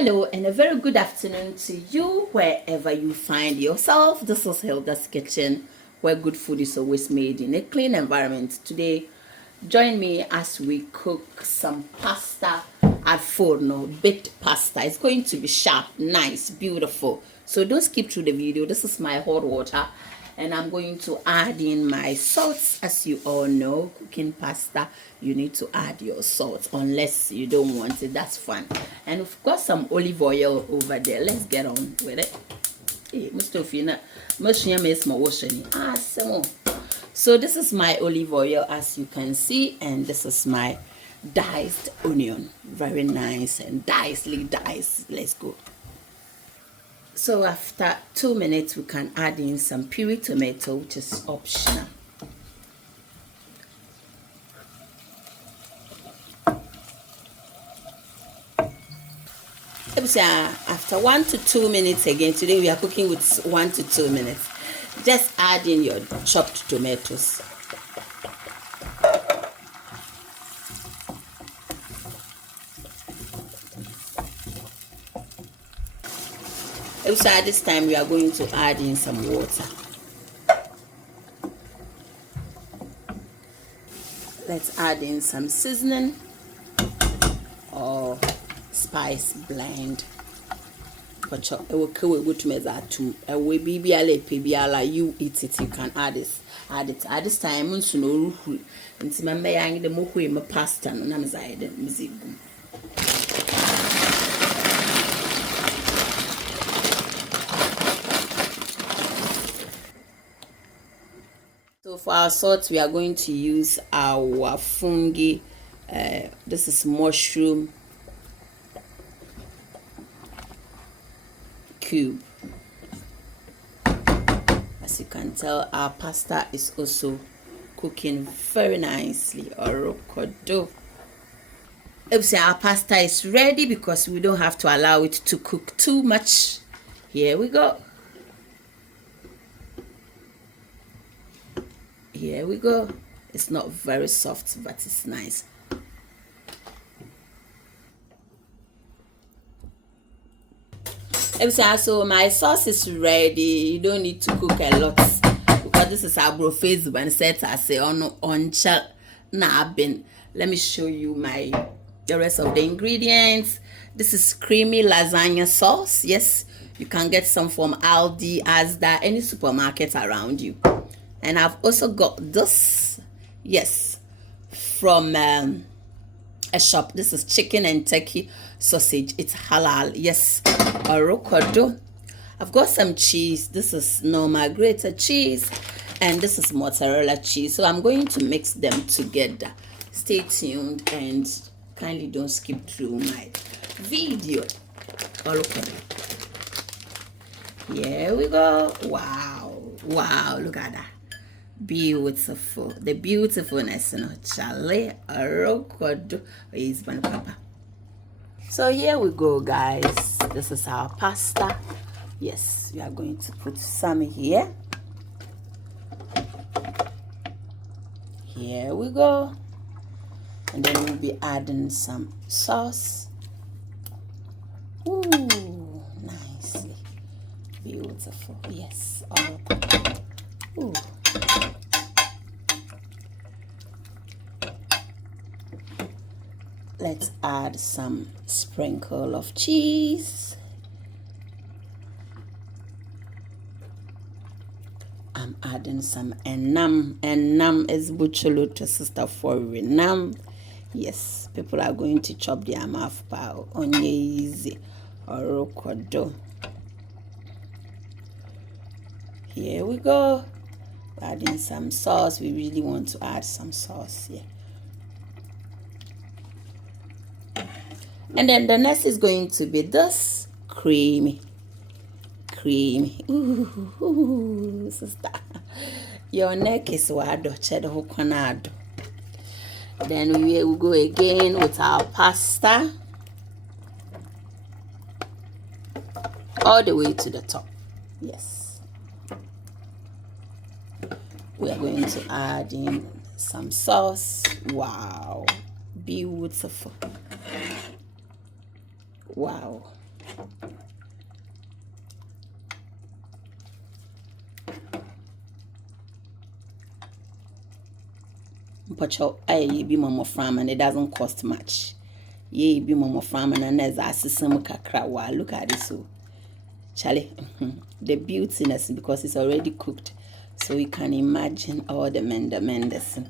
Hello and a very good afternoon to you wherever you find yourself. This is Hilda's Kitchen, where good food is always made in a clean environment. Today, join me as we cook some pasta Alforno, baked pasta. It's going to be sharp, nice, beautiful. So don't skip through the video. This is my hot water. And I'm going to add in my salts. As you all know, cooking pasta, you need to add your salt. Unless you don't want it, that's fine. And we've got some olive oil over there. Let's get on with it. Hey, so this is my olive oil, as you can see, and this is my diced onion. Very nice and nicely diced. Let's go. So after 2 minutes, we can add in some puree tomato, which is optional. After 1 to 2 minutes again, today we are cooking with 1 to 2 minutes. Just add in your chopped tomatoes. Also at this time we are going to add in some water. Let's add in some seasoning or spice blend. You eat it, you can add it. At this time the pasta no. So for our salt, we are going to use our fungi. This is mushroom cube. As you can tell, our pasta is also cooking very nicely. Our pasta is ready because we don't have to allow it to cook too much. Here we go. Here we go. It's not very soft, but it's nice. So my sauce is ready. You don't need to cook a lot because this is our brophase when set I say on chat bin. Let me show you the rest of the ingredients. This is creamy lasagna sauce. Yes, you can get some from Aldi, Asda, any supermarket around you. And I've also got this, yes, from a shop. This is chicken and turkey sausage. It's halal, yes. Avocado. I've got some cheese. This is normal grated cheese, and this is mozzarella cheese. So I'm going to mix them together. Stay tuned and kindly don't skip through my video. Avocado. Here we go. Wow, wow! Look at that. Beautiful, the beautifulness, Charlie Arokod is my papa. So here we go, guys. This is our pasta. Yes, we are going to put some here. Here we go, and then we'll be adding some sauce. Ooh, nicely, beautiful. Yes, ooh. Let's add some sprinkle of cheese. I'm adding some enam. Enam is bucholo to sister for renam. Yes, people are going to chop their mouth pow on easy or rokodo. Here we go. Adding some sauce. We really want to add some sauce here. And then the next is going to be this creamy. Ooh, sister, your neck is wado cheddar hokonado. Then we will go again with our pasta all the way to the top. Yes, we are going to add in some sauce. Wow, beautiful. Wow. Mpacho I be momo from and it doesn't cost much. Ye be momo from and as I see some kakra. Wow, look at it so. Charlie, the beautiness because it's already cooked. So you can imagine all the menders.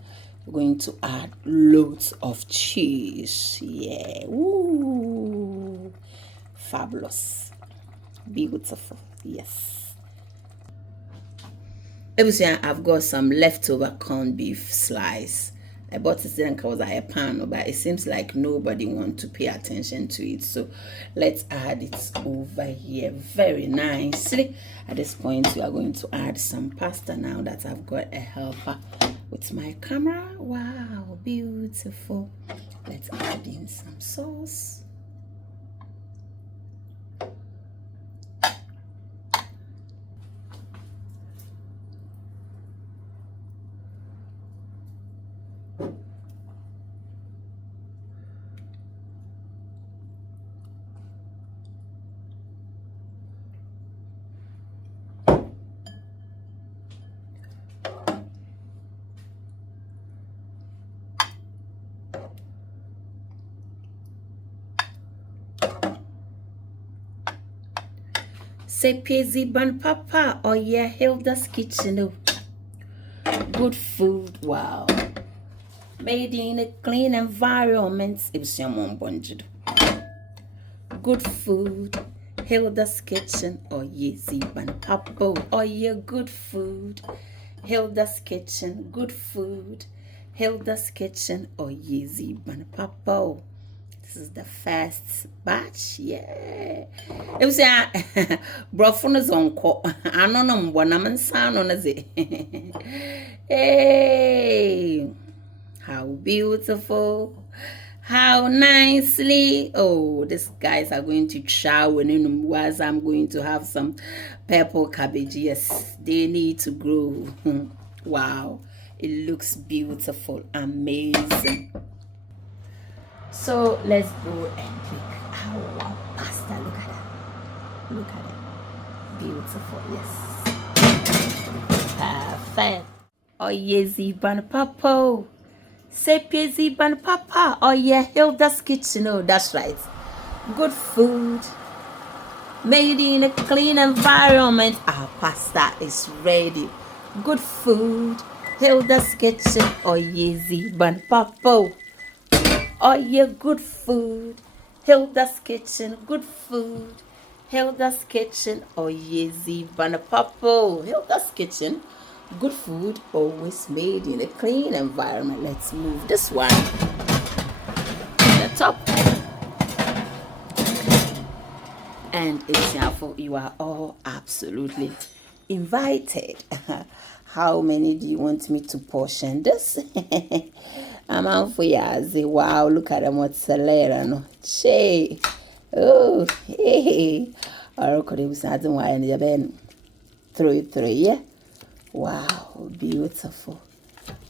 We're going to add loads of cheese. Yeah. Ooh. Fabulous. Beautiful. Yes. I've got some leftover corned beef slice. I bought it then because I had a pan, but it seems like nobody wants to pay attention to it. So let's add it over here very nicely. At this point, we are going to add some pasta now that I've got a helper with my camera. Wow, beautiful. Let's add in some sauce. Say Pezzy Ban Papa, oh yeah, Hilda's Kitchen. Oh. Good food, wow. Made in a clean environment. It was your mom bungered. Good food, Hilda's Kitchen, oh yeah, Ziban Papa, oh yeah, good food. Hilda's Kitchen, good food. Hilda's Kitchen, oh yeah, Ziban Papa. This is the first batch, yeah. It was a brofonos on co. I don't know what I'm saying on it. Hey, how beautiful, how nicely. Oh, these guys are going to shower in as I'm going to have some purple cabbage. Yes, they need to grow. Wow, it looks beautiful, amazing. So let's go and pick our pasta. Look at that. Look at it. Beautiful. Yes. Perfect. Oh yes, Ziban Papa. Say Ziban Papa. Oh yeah, Hilda's Kitchen. Oh, that's right. Good food. Made in a clean environment. Our pasta is ready. Good food. Hilda's Kitchen. Oh yes, Ziban Papa. Oh yeah, good food. Hilda's Kitchen, good food. Hilda's Kitchen, oh yeah, Ziban Papa. Hilda's Kitchen, good food, always made in a clean environment. Let's move this one to the top. And it's for you are all absolutely invited. How many do you want me to portion this? I'm out for you. Wow, look at the mozzarella. No, che. Oh, hey. Or could it be something why in the bed? Three, yeah. Wow, beautiful.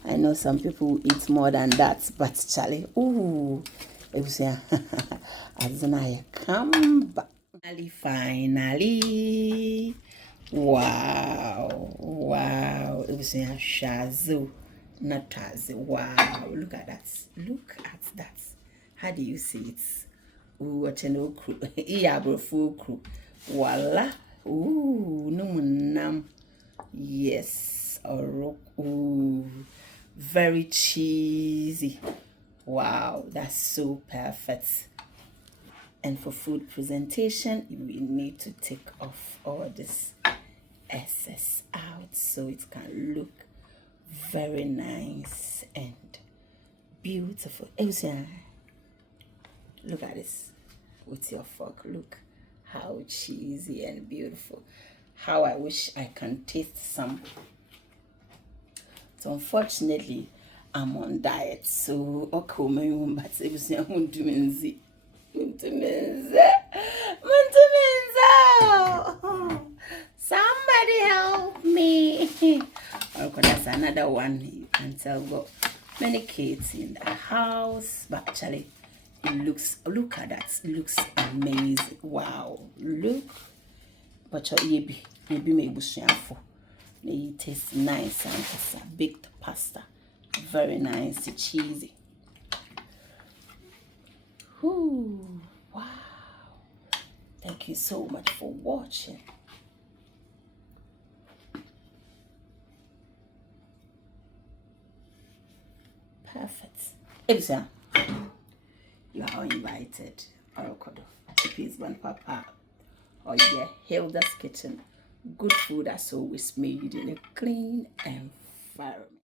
I know some people eat more than that, but Charlie, ooh, it was as I come back. Finally. Wow, wow, it was a shazo, not as wow. Look at that, look at that. How do you see it? Ooh, a channel crew, yeah, bro, full crew. Voila, ooh, no munam. Yes, ooh, very cheesy. Wow, that's so perfect. And for food presentation, we need to take off all this excess out so it can look very nice and beautiful. Look at this with your fork. Look how cheesy and beautiful. How I wish I can taste some. So unfortunately, I'm on diet. So okay, but it was somebody help me. Okay, that's another one. You can tell got many kids in the house, but actually Look at that. It looks amazing. Wow. Look. But yebi me busuafo. It tastes nice and baked pasta. Very nice, cheesy. Ooh, wow. Thank you so much for watching. Perfect. Ebisa, you are invited. Orokodo. Please, one papa. Oh yeah, Hilda's Kitchen. Good food as always made in a clean environment.